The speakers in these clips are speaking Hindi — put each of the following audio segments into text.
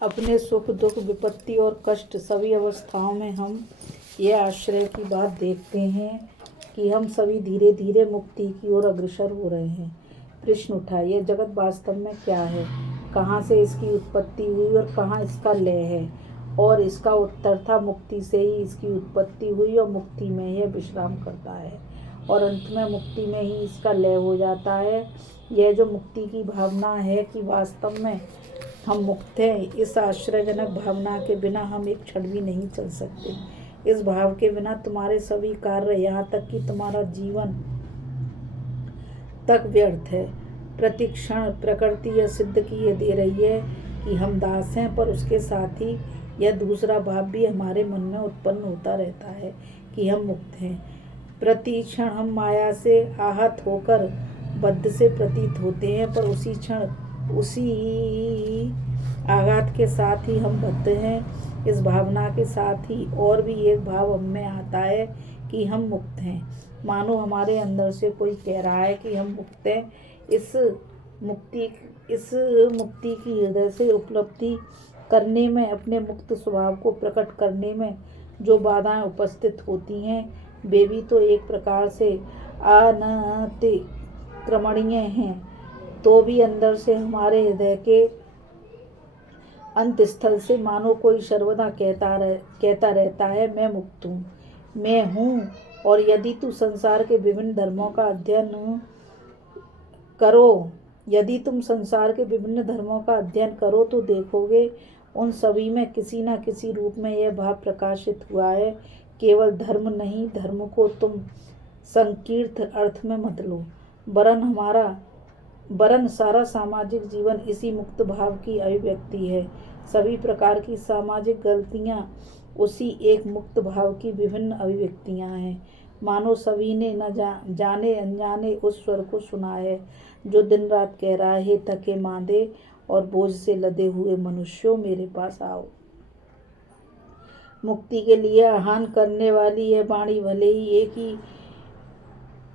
अपने सुख दुख विपत्ति और कष्ट सभी अवस्थाओं में हम यह आश्चर्य की बात देखते हैं कि हम सभी धीरे धीरे मुक्ति की ओर अग्रसर हो रहे हैं। प्रश्न उठा, यह जगत वास्तव में क्या है? कहाँ से इसकी उत्पत्ति हुई और कहाँ इसका लय है? और इसका उत्तर था, मुक्ति से ही इसकी उत्पत्ति हुई और मुक्ति में यह विश्राम करता है और अंत में मुक्ति में ही इसका लय हो जाता है। यह जो मुक्ति की भावना है कि वास्तव में हम मुक्त हैं, इस आश्चर्यजनक भावना के बिना हम एक क्षण भी नहीं चल सकते। इस भाव के बिना तुम्हारे सभी कार्य, यहाँ तक कि तुम्हारा जीवन तक व्यर्थ है। प्रति क्षण प्रकृति यह सिद्ध किए दे रही है कि हम दास हैं, पर उसके साथ ही यह दूसरा भाव भी हमारे मन में उत्पन्न होता रहता है कि हम मुक्त हैं। प्रति क्षण हम माया से आहत होकर बद्ध से प्रतीत होते हैं, पर उसी क्षण उसी आघात के साथ ही हम बद्ध हैं। इस भावना के साथ ही और भी एक भाव हम में आता है कि हम मुक्त हैं, मानो हमारे अंदर से कोई कह रहा है कि हम मुक्त हैं। इस मुक्ति की हृदय से उपलब्धि करने में, अपने मुक्त स्वभाव को प्रकट करने में जो बाधाएं उपस्थित होती हैं, वे भी तो एक प्रकार से अनतिक्रमणीय हैं, तो भी अंदर से हमारे हृदय के अंत स्थल से मानो कोई सर्वदा कहता रहता है, मैं मुक्त हूँ, मैं हूँ। और यदि तुम संसार के विभिन्न धर्मों का अध्ययन करो तो देखोगे उन सभी में किसी न किसी रूप में यह भाव प्रकाशित हुआ है। केवल धर्म नहीं, धर्म को तुम संकीर्त अर्थ में मत लो, वरन सारा सामाजिक जीवन इसी मुक्त भाव की अभिव्यक्ति है। सभी प्रकार की सामाजिक गलतियाँ उसी एक मुक्त भाव की विभिन्न अभिव्यक्तियाँ हैं। मानो सभी ने न जाने अनजाने उस स्वर को सुना है जो दिन रात कह रहा है, थके मांदे और बोझ से लदे हुए मनुष्यों, मेरे पास आओ। मुक्ति के लिए आह्वान करने वाली यह वाणी भले ही एक ही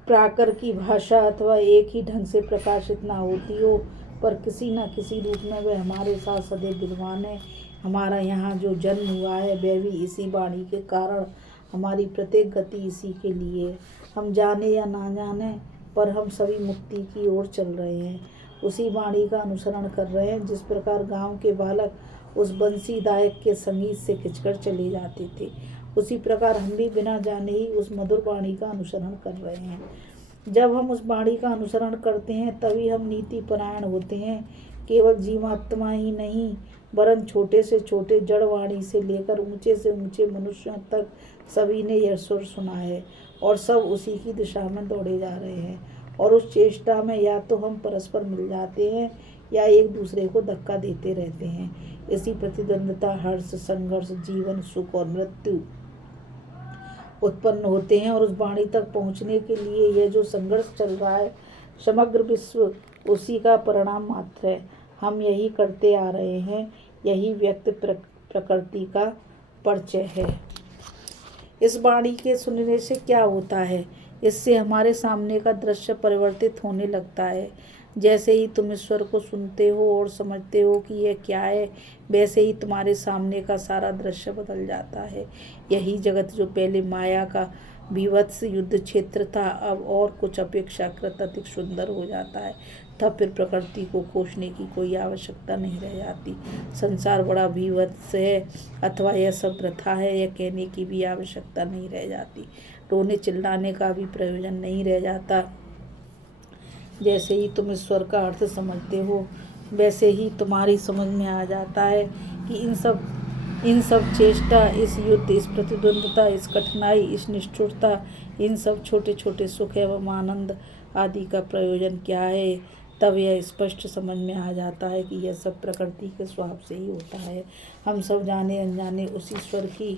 प्राकर की भाषा अथवा एक ही ढंग से प्रकाशित ना होती हो, पर किसी न किसी रूप में वह हमारे साथ सदैव विद्यमान है। हमारा यहाँ जो जन्म हुआ है वह भी इसी वाणी के कारण, हमारी प्रत्येक गति इसी के लिए। हम जाने या ना जाने, पर हम सभी मुक्ति की ओर चल रहे हैं, उसी वाणी का अनुसरण कर रहे हैं। जिस प्रकार गांव के बालक उस बंसीदायक के संगीत से खिंचकर चले जाते थे, उसी प्रकार हम भी बिना जाने ही उस मधुर वाणी का अनुसरण कर रहे हैं। जब हम उस वाणी का अनुसरण करते हैं तभी हम नीति परायण होते हैं। केवल जीवात्मा ही नहीं, वरन छोटे से छोटे जड़ वाणी से लेकर ऊंचे से ऊंचे मनुष्यों तक सभी ने यह सुर सुना है और सब उसी की दिशा में दौड़े जा रहे हैं। और उस चेष्टा में या तो हम परस्पर मिल जाते हैं या एक दूसरे को धक्का देते रहते हैं। इसी प्रतिद्वंद्विता, हर्ष, संघर्ष, जीवन, सुख और मृत्यु उत्पन्न होते हैं। और उस वाणी तक पहुँचने के लिए यह जो संघर्ष चल रहा है, समग्र विश्व उसी का परिणाम मात्र है। हम यही करते आ रहे हैं, यही व्यक्त प्रकृति का परिचय है। इस वाणी के सुनने से क्या होता है? इससे हमारे सामने का दृश्य परिवर्तित होने लगता है। जैसे ही तुम ईश्वर को सुनते हो और समझते हो कि यह क्या है, वैसे ही तुम्हारे सामने का सारा दृश्य बदल जाता है। यही जगत जो पहले माया का बीभत्स युद्ध क्षेत्र था, अब और कुछ अपेक्षाकृत अधिक सुंदर हो जाता है। तब फिर प्रकृति को कोसने की कोई आवश्यकता नहीं रह जाती। संसार बड़ा बीभत्स है अथवा यह सब वृथा है, यह कहने की भी आवश्यकता नहीं रह जाती। रोने चिल्लाने का भी प्रयोजन नहीं रह जाता। जैसे ही तुम ईश्वर का अर्थ समझते हो, वैसे ही तुम्हारी समझ में आ जाता है कि इन सब चेष्टा, इस युद्ध, इस प्रतिद्वंद्विता, इस कठिनाई, इस निष्ठुरता, इन सब छोटे छोटे सुख एवं आनंद आदि का प्रयोजन क्या है। तब यह स्पष्ट समझ में आ जाता है कि यह सब प्रकृति के स्वभाव से ही होता है। हम सब जाने अनजाने उस ईश्वर की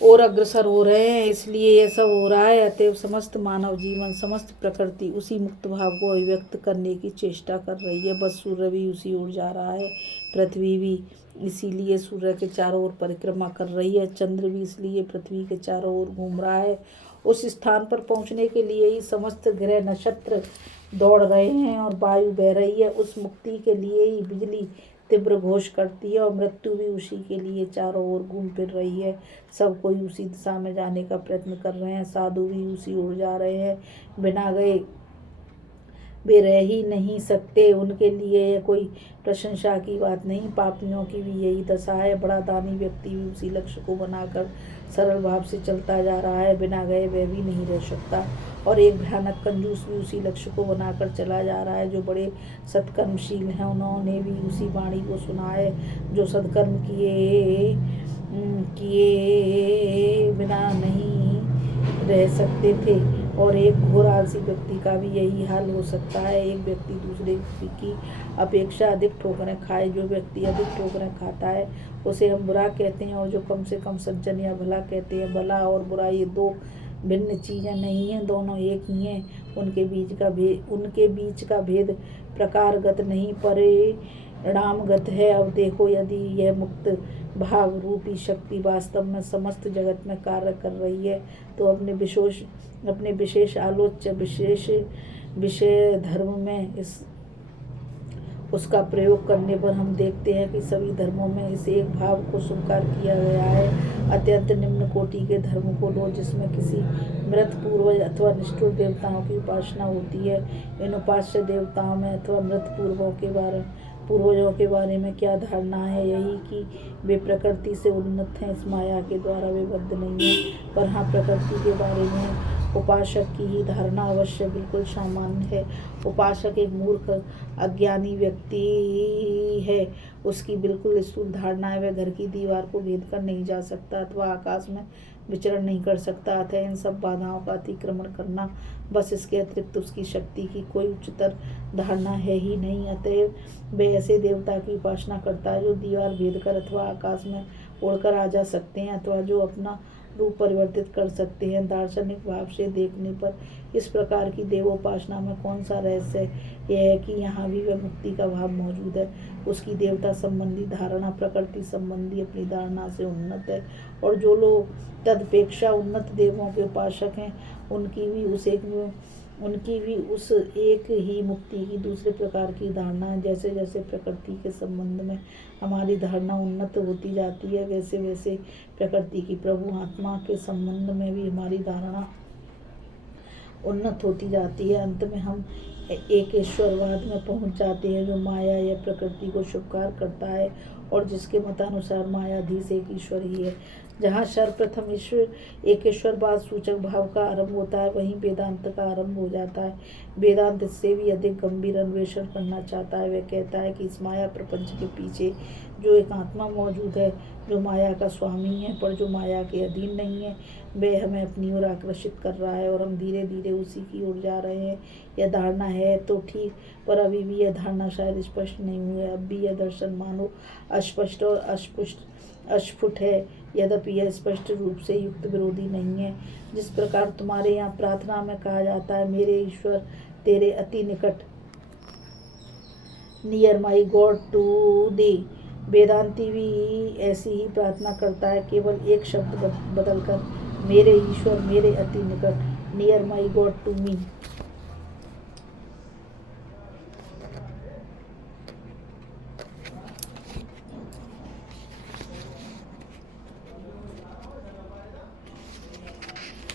और अग्रसर हो रहे हैं, इसलिए यह सब हो रहा है। अतएव समस्त मानव जीवन, समस्त प्रकृति उसी मुक्त भाव को अभिव्यक्त करने की चेष्टा कर रही है। बस सूर्य भी उसी ओर जा रहा है, पृथ्वी भी इसीलिए सूर्य के चारों ओर परिक्रमा कर रही है, चंद्र भी इसलिए पृथ्वी के चारों ओर घूम रहा है। उस स्थान पर पहुंचने के लिए ही समस्त ग्रह नक्षत्र दौड़ रहे हैं और वायु बह रही है। उस मुक्ति के लिए ही बिजली तीव्र घोष करती है और मृत्यु भी उसी के लिए चारों ओर घूम फिर रही है। सब कोई उसी दिशा में जाने का प्रयत्न कर रहे हैं, साधु भी उसी ओर जा रहे हैं। बिना गए वे रह ही नहीं सकते। उनके लिए यह कोई प्रशंसा की बात नहीं। पापियों की भी यही दशा है। बड़ा दानी व्यक्ति भी उसी लक्ष्य को बनाकर सरल भाव से चलता जा रहा है, बिना गए वह भी नहीं रह सकता। और एक भयानक कंजूस भी उसी लक्ष्य को बनाकर चला जा रहा है। जो बड़े सत्कर्मशील हैं उन्होंने भी उसी वाणी को सुना है। जो सत्कर्म किए बिना नहीं रह सकते थे। और एक घोर आलसी व्यक्ति का भी यही हाल हो सकता है। एक व्यक्ति दूसरे की अपेक्षा अधिक ठोकरें खाए। जो व्यक्ति अधिक ठोकरें खाता है उसे हम बुरा कहते हैं, और जो कम से कम सज्जन या भला कहते हैं। भला और बुरा ये दो भिन्न चीज़ें नहीं हैं, दोनों एक ही हैं। उनके बीच का भेद प्रकारगत नहीं परिणामगत है। अब देखो, यदि यह मुक्त भाव रूपी शक्ति वास्तव में समस्त जगत में कार्य कर रही है तो अपने विशेष आलोच्य विषय धर्म में उसका प्रयोग करने पर हम देखते हैं कि सभी धर्मों में इस एक भाव को स्वीकार किया गया है। अत्यंत निम्न कोटि के धर्म को लो, जिसमें किसी मृत पूर्वज अथवा निष्ठुर देवताओं की उपासना होती है। इन उपास्य देवताओं में अथवा मृत पूर्वजों के बारे में क्या धारणा है? यही कि वे प्रकृति से उन्नत हैं, इस माया के द्वारा वे बद्ध नहीं हैं। पर हाँ, प्रकृति के बारे में उपासक की ही धारणा अवश्य बिल्कुल सामान्य है। उपासक एक मूर्ख अज्ञानी व्यक्ति है। उसकी बिल्कुल स्थूल धारणा है, वह घर की दीवार को भेद कर नहीं जा सकता अथवा आकाश में विचरण नहीं कर सकता। अतः इन सब बाधाओं का अतिक्रमण करना, बस इसके अतिरिक्त उसकी शक्ति की कोई उच्चतर धारणा है ही नहीं। अतः वे ऐसे देवता की उपासना करता है जो दीवार भेद कर अथवा आकाश में उड़कर आ जा सकते हैं, अथवा जो अपना रूप परिवर्तित कर सकते हैं। दार्शनिक भाव से देखने पर इस प्रकार की देवोपासना में कौन सा रहस्य है? यह है कि यहाँ भी वह मुक्ति का भाव मौजूद है। उसकी देवता संबंधी धारणा प्रकृति संबंधी अपनी धारणा से उन्नत है। और जो लोग तदपेक्षा उन्नत देवों के उपासक हैं उनकी भी उस एक ही मुक्ति की दूसरे प्रकार की धारणा है। जैसे जैसे प्रकृति के संबंध में हमारी धारणा उन्नत होती जाती है, वैसे वैसे प्रकृति की प्रभु आत्मा के संबंध में भी हमारी धारणा उन्नत होती जाती है। अंत में हम एक ईश्वरवाद में पहुंच जाते हैं, जो माया या प्रकृति को स्वीकार करता है और जिसके मतानुसार मायाधीश एक ईश्वर ही है। जहाँ सर्वप्रथम एक ईश्वरवाद सूचक भाव का आरंभ होता है, वहीं वेदांत का आरंभ हो जाता है। वेदांत इससे भी अधिक गंभीर अन्वेषण करना चाहता है। वह कहता है कि इस माया प्रपंच के पीछे जो एक आत्मा मौजूद है, जो माया का स्वामी है पर जो माया के अधीन नहीं है, वह हमें अपनी ओर आकर्षित कर रहा है और हम धीरे धीरे उसी की ओर जा रहे हैं। यह धारणा है तो ठीक, पर अभी भी यह धारणा शायद स्पष्ट नहीं हुई है। अब भी यह दर्शन मानो अस्पष्ट और अस्फुट है, यद्यपि यह स्पष्ट रूप से युक्त विरोधी नहीं है। जिस प्रकार तुम्हारे यहाँ प्रार्थना में कहा जाता है, मेरे ईश्वर तेरे अति निकट, near my God to thee, वेदांती भी ऐसी ही प्रार्थना करता है, केवल एक शब्द बदलकर, मेरे ईश्वर मेरे अति निकट, near my God to me.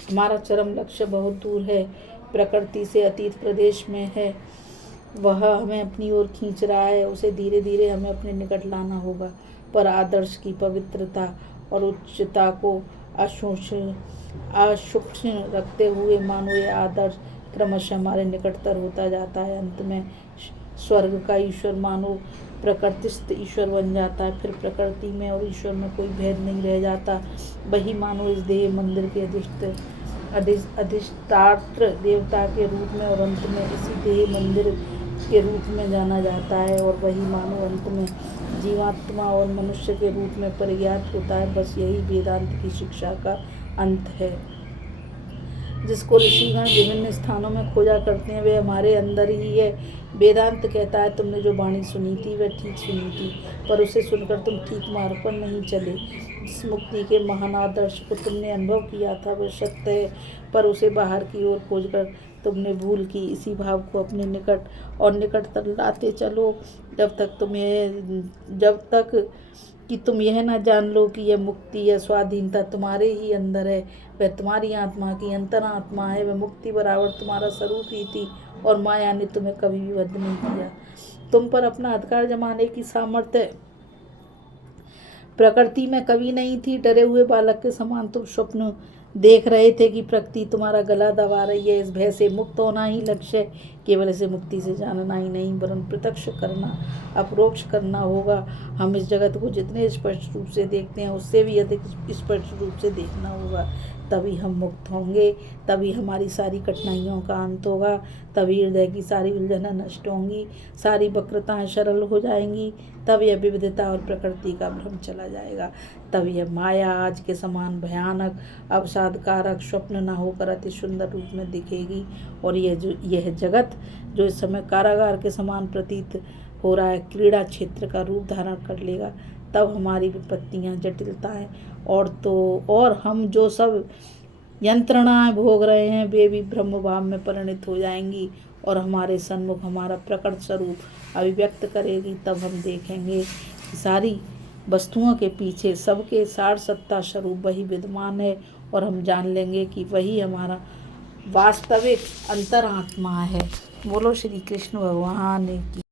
हमारा चरम लक्ष्य बहुत दूर है, प्रकृति से अतीत प्रदेश में है। वह हमें अपनी ओर खींच रहा है, उसे धीरे धीरे हमें अपने निकट लाना होगा। पर आदर्श की पवित्रता और उच्चता को असूक्ष्म रखते हुए मानो ये आदर्श क्रमशः हमारे निकटतर होता जाता है। अंत में स्वर्ग का ईश्वर मानो प्रकृतिस्थ ईश्वर बन जाता है। फिर प्रकृति में और ईश्वर में कोई भेद नहीं रह जाता। वही मानो इस देह मंदिर के अधिष्ठात्र देवता के रूप में और अंत में इसी देह मंदिर के रूप में जाना जाता है। और वही मानो अंत में जीवात्मा और मनुष्य के रूप में परिज्ञात होता है। बस यही वेदांत की शिक्षा का अंत है, जिसको ऋषिगण विभिन्न स्थानों में खोजा करते हैं। वे हमारे अंदर ही है। वेदांत कहता है, तुमने जो वाणी सुनी थी वह ठीक सुनी थी, पर उसे सुनकर तुम ठीक मार्ग पर नहीं चले। जिस मुक्ति के महान आदर्श को तुमने अनुभव किया था वह सत्य है, पर उसे बाहर की ओर खोजकर तुमने भूल की। इसी भाव को अपने निकट और निकटतर लाते चलो, जब तक कि तुम यह न जान लो कि यह मुक्ति या स्वाधीनता तुम्हारे ही अंदर है। वह तुम्हारी आत्मा की अंतरात्मा है। वह मुक्ति बराबर तुम्हारा स्वरूप ही थी और माया ने तुम्हें कभी भी बद्ध नहीं किया। तुम पर अपना अधिकार जमाने की सामर्थ्य प्रकृति में कभी नहीं थी। डरे हुए बालक के समान तुम स्वप्न देख रहे थे कि प्रकृति तुम्हारा गला दबा रही है। इस भय से मुक्त होना ही लक्ष्य है। केवल इसे मुक्ति से जानना ही नहीं, वरन प्रत्यक्ष करना, अपरोक्ष करना होगा। हम इस जगत को जितने स्पष्ट रूप से देखते हैं, उससे भी अधिक स्पष्ट रूप से देखना होगा। तभी हम मुक्त होंगे, तभी हमारी सारी कठिनाइयों का अंत होगा, तभी हृदय की सारी उलझनें नष्ट होंगी, सारी वक्रताएं सरल हो जाएंगी, तब यह विविधता और प्रकृति का भ्रम चला जाएगा। तब यह माया आज के समान भयानक, अवसादकारक स्वप्न न होकर अति सुंदर रूप में दिखेगी। और यह जगत जो इस समय कारागार के समान प्रतीत हो रहा है, क्रीड़ा क्षेत्र का रूप धारण कर लेगा। तब हमारी विपत्तियां, जटिलताएं और हम जो सब यंत्रणाएं भोग रहे हैं, वे भी ब्रह्म भाव में परिणित हो जाएंगी और हमारे सन्मुख हमारा प्रकट स्वरूप अभिव्यक्त करेगी। तब हम देखेंगे कि सारी वस्तुओं के पीछे सबके सार सत्ता स्वरूप वही विद्यमान है, और हम जान लेंगे कि वही हमारा वास्तविक अंतरात्मा है। बोलो श्री कृष्ण भगवान की।